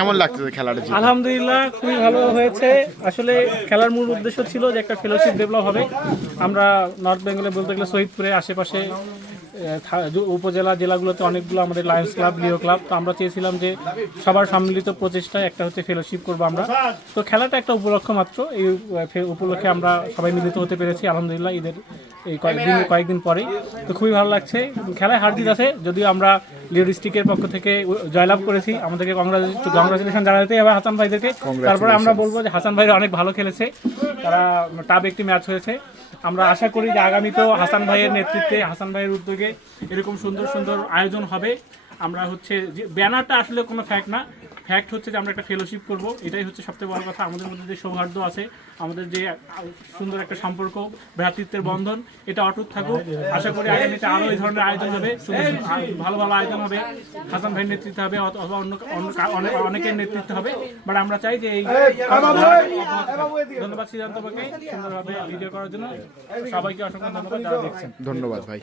কেমন লাগছে খেলাটা? আলহামদুলিল্লাহ খুবই ভালো হয়েছে। আসলে খেলার মূল উদ্দেশ্য ছিল যে একটা ফেলোশিপ ডেভেলপ হবে। আমরা নর্থ বেঙ্গলে বলতে গেলে শহীদপুরে আশেপাশে উপজেলা জেলাগুলোতে অনেকগুলো আমাদের লায়ন্স ক্লাব, লিও ক্লাব, তো আমরা চেয়েছিলাম যে সবার সম্মিলিত প্রচেষ্টায় একটা হচ্ছে ফেলোশিপ করবো আমরা। তো খেলাটা একটা উপলক্ষ মাত্র, এই উপলক্ষে আমরা সবাই মিলিত হতে পেরেছি আলহামদুলিল্লাহ ঈদের এই কয়েকদিন পরেই। তো খুবই ভালো লাগছে। খেলায় হার জিত আছে, যদিও আমরা লিও ডিস্ট্রিক্টের পক্ষ থেকে জয়লাভ করেছি, আমাদেরকে কংগ্রাচুলেশন জানাতে হবে হাসান ভাইদেরকে। তারপরে আমরা বলবো যে হাসান ভাইরা অনেক ভালো খেলেছে, তারা টাফ একটি ম্যাচ হয়েছে। আমরা আশা করি যে আগামীতেও হাসান ভাইয়ের নেতৃত্বে, হাসান ভাইয়ের উদ্যোগে এরকম সুন্দর সুন্দর আয়োজন হবে। আমরা হচ্ছে যে ব্যানারটা আসলে কোনো ফ্যাক্ট না, ফ্যাক্ট হচ্ছে যে আমরা একটা ফেলোশিপ করব, এটাই হচ্ছে সবচেয়ে বড় কথা। আমাদের মধ্যে যে সৌহার্দ্য আছে, আমাদের যে সুন্দর একটা সম্পর্ক, ভ্রাতৃত্বের বন্ধন, এটা অটুট থাকুক। আশা করি আগামীতে আরও এই ধরনের আয়োজন হবে, ভালো ভালো আয়োজন হবে, হাসান ভাইয়ের নেতৃত্বে হবে অথবা অনেকের নেতৃত্বে হবে। বাট আমরা চাই যে এই ধন্যবাদ সিদ্ধান্তকে সুন্দরভাবে ভিডিও করার জন্য। সবাইকে অসংখ্য ধন্যবাদ যারা দেখছেন। ধন্যবাদ ভাই।